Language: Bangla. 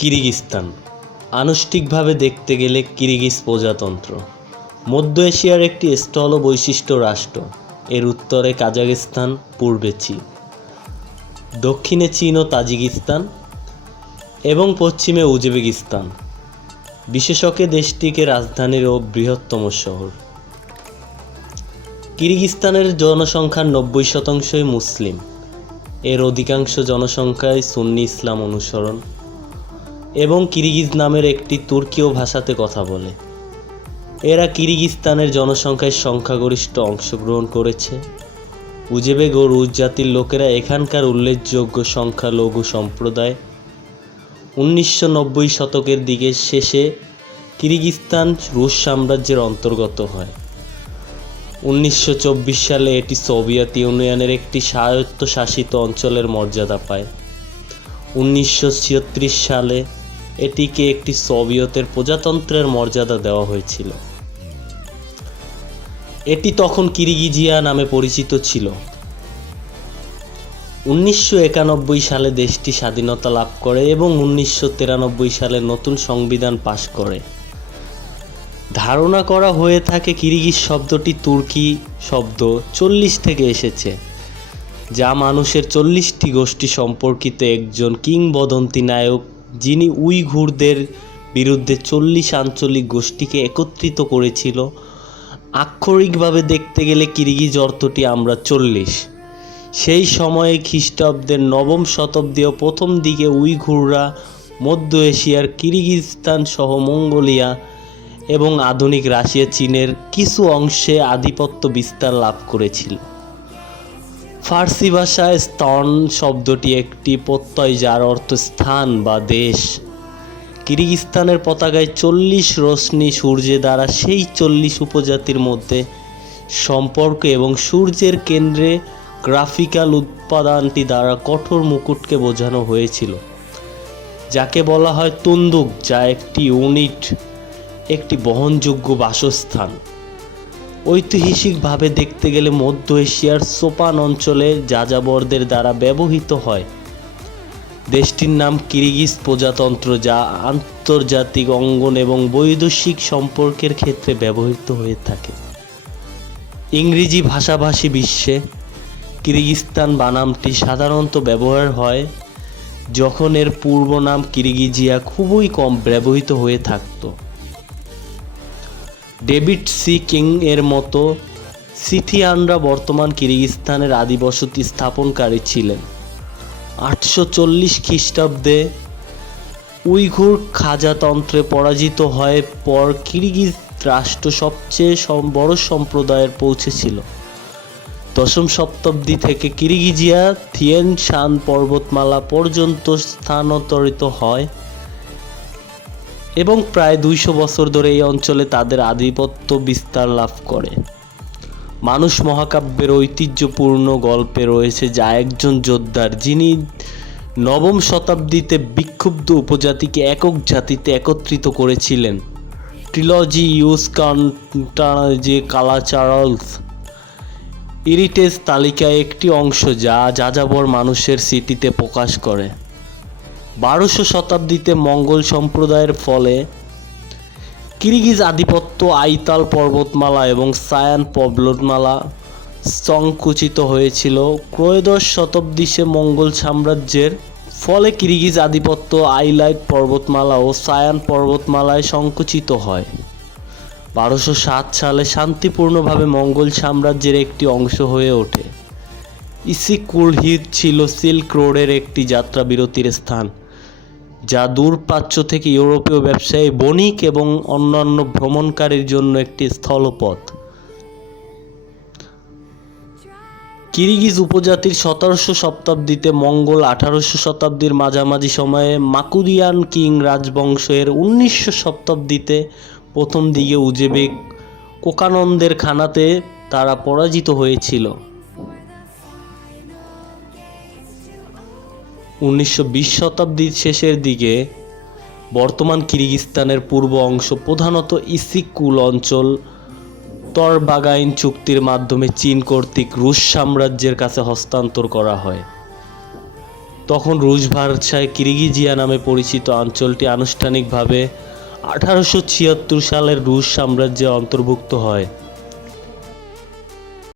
কিরগিজস্তান আনুষ্ঠিকভাবে দেখতে গেলে কিরগিজ প্রজাতন্ত্র। মধ্য এশিয়ার একটি স্থল বৈশিষ্ট্য রাষ্ট্র। এর উত্তরে কাজাকিস্তান পূর্বে চীন। দক্ষিণে চীন ও তাজিকিস্তান এবং পশ্চিমে উজবেকিস্তান। বিশেষকে দেশটিকে রাজধানীর ও বৃহত্তম শহর। কিরগিজস্তানের জনসংখ্যার নব্বই শতাংশই মুসলিম। এর অধিকাংশ জনসংখ্যায় সুন্নি ইসলাম অনুসরণ এবং কিরগিজ নামের একটি তুর্কীয় ভাষাতে কথা বলে। এরা কিরগিজস্তানের জনসংখ্যায় সংখ্যাগরিষ্ঠ অংশগ্রহণ করেছে। উজবেক ও রুশ জাতির লোকেরা এখানকার উল্লেখযোগ্য সংখ্যালঘু সম্প্রদায়। উনিশশো নব্বই শতকের দিকে শেষে কিরগিজস্তান রুশ সাম্রাজ্যের অন্তর্গত হয়। উনিশশো চব্বিশ সালে এটি সোভিয়েত ইউনিয়নের একটি স্বায়ত্তশাসিত অঞ্চলের মর্যাদা পায়। উনিশশো সালে এটিকে একটি সোভিয়েতের প্রজাতন্ত্রের মর্যাদা দেওয়া হয়েছিল। এটি তখন কিরিগিজিয়া নামে পরিচিত ছিল। উনিশশো একানব্বই সালে দেশটি স্বাধীনতা লাভ করে এবং উনিশশো তিরানব্বই সালে নতুন সংবিধান পাশ করে। ধারণা করা হয়ে থাকে কিরিগিজ শব্দটি তুর্কি শব্দ চল্লিশ থেকে এসেছে, যা মানুষের চল্লিশটি গোষ্ঠী সম্পর্কিত একজন কিংবদন্তি নায়ক যিনি উইঘুরদের বিরুদ্ধে চল্লিশ আঞ্চলিক গোষ্ঠীকে একত্রিত করেছিল, আক্ষরিকভাবে দেখতে গেলে কিরিগিজ অর্থটি আমরা চল্লিশ। সেই সময়ে খ্রিস্টাব্দের নবম শতাব্দীয় প্রথম দিকে উইঘুররা মধ্য এশিয়ার কিরগিজস্তান সহ মঙ্গোলিয়া এবং আধুনিক রাশিয়া, চীনের কিছু অংশে আধিপত্য বিস্তার লাভ করেছিল। ফার্সি ভাষায় স্তন শব্দটি একটি প্রত্যয় যার অর্থ স্থান বা দেশ। কিরগিজস্তানের পতাকায় চল্লিশ রশ্মি সূর্যে দ্বারা সেই চল্লিশ উপজাতির মধ্যে সম্পর্ক এবং সূর্যের কেন্দ্রে গ্রাফিক্যাল উৎপাদনটি দ্বারা কঠোর মুকুটকে বোঝানো হয়েছিল, যাকে বলা হয় তুন্দুক, যা একটি ইউনিট, একটি বহনযোগ্য বাসস্থান। ঐতিহাসিকভাবে দেখতে গেলে মধ্য এশিয়ার সোপান অঞ্চলে যাযাবরদের দ্বারা ব্যবহৃত হয়। দেশটির নাম কিরগিজ প্রজাতন্ত্র, যা আন্তর্জাতিক অঙ্গন এবং বৈদেশিক সম্পর্কের ক্ষেত্রে ব্যবহৃত হয়ে থাকে। ইংরেজি ভাষাভাষী বিশ্বে কিরগিজস্তান বানামটি সাধারণত ব্যবহার হয়, যখন এর পূর্ব নাম কিরগিজিয়া খুবই কম ব্যবহৃত হয়ে থাকতো। ডেভিড সি কিং এর মতো সিথিয়ানরা বর্তমান কিরগিজস্তানের আদিবসতি স্থাপনকারী ছিলেন। আটশো চল্লিশ খ্রিস্টাব্দে উইঘুর খাজাতন্ত্রে পরাজিত হয়ে পর কিরগিজ রাষ্ট্র সবচেয়ে বড় সম্প্রদায়ের পৌঁছেছিল দশম শতাব্দী থেকে কিরগিজিয়া থিয়েন শান পর্বতমালা পর্যন্ত স্থানান্তরিত হয় এবং প্রায় দুইশো বছর ধরে এই অঞ্চলে তাদের আধিপত্য বিস্তার লাভ করে। মানুষ মহাকাব্যের ঐতিহ্যপূর্ণ গল্পে রয়েছে যা একজন যোদ্ধার, যিনি নবম শতাব্দীতে বিক্ষুব্ধ উপজাতিকে একক জাতিতে একত্রিত করেছিলেন। ট্রিলজি ইউজ যে কালাচারালস ইরিটেজ তালিকায় একটি অংশ যা যাযাবর মানুষের স্মৃতিতে প্রকাশ করে। বারোশো শতাব্দীতে মঙ্গল সম্প্রদায়ের ফলে কিরগিজ আধিপত্য, আইতাল পর্বতমালা এবং সায়ান পর্বতমালা সংকুচিত হয়েছিল। ত্রয়োদশ শতাব্দীতে মঙ্গল সাম্রাজ্যের ফলে কিরগিজ আধিপত্য, আইলাইট পর্বতমালা ও সায়ান পর্বতমালায় সংকুচিত হয়। বারোশো সাত সালে শান্তিপূর্ণভাবে মঙ্গল সাম্রাজ্যের একটি অংশ হয়ে ওঠে। ইসিকুলহিদ ছিল সিল্ক রোডের একটি যাত্রা বিরতির স্থান, যা দূরপ্রাচ্য থেকে ইউরোপীয় ব্যবসায়ী বণিক এবং অন্যান্য ভ্রমণকারীর জন্য একটি স্থলপথ। কিরিগিজ উপজাতির সতেরোশো শতাব্দীতে মঙ্গল আঠারোশো শতাব্দীর মাঝামাঝি সময়ে মাকুরিয়ান কিং রাজবংশ এর উনিশশো শতাব্দীতে প্রথম দিকে উজেবেক কোকানন্দের খানাতে তারা পরাজিত হয়েছিল। উনিশশো বিশ শতাব্দীর শেষের দিকে বর্তমান কিরগিজস্তানের পূর্ব অংশ প্রধানত ইসিকুল অঞ্চল, তরবাগাইন চুক্তির মাধ্যমে চীন কর্তৃক রুশ সাম্রাজ্যের কাছে হস্তান্তর করা হয়। তখন রুশ ভাষায় কিরগিজিয়া নামে পরিচিত অঞ্চলটি আনুষ্ঠানিকভাবে আঠারোশো ছিয়াত্তর সালের রুশ সাম্রাজ্যে অন্তর্ভুক্ত হয়।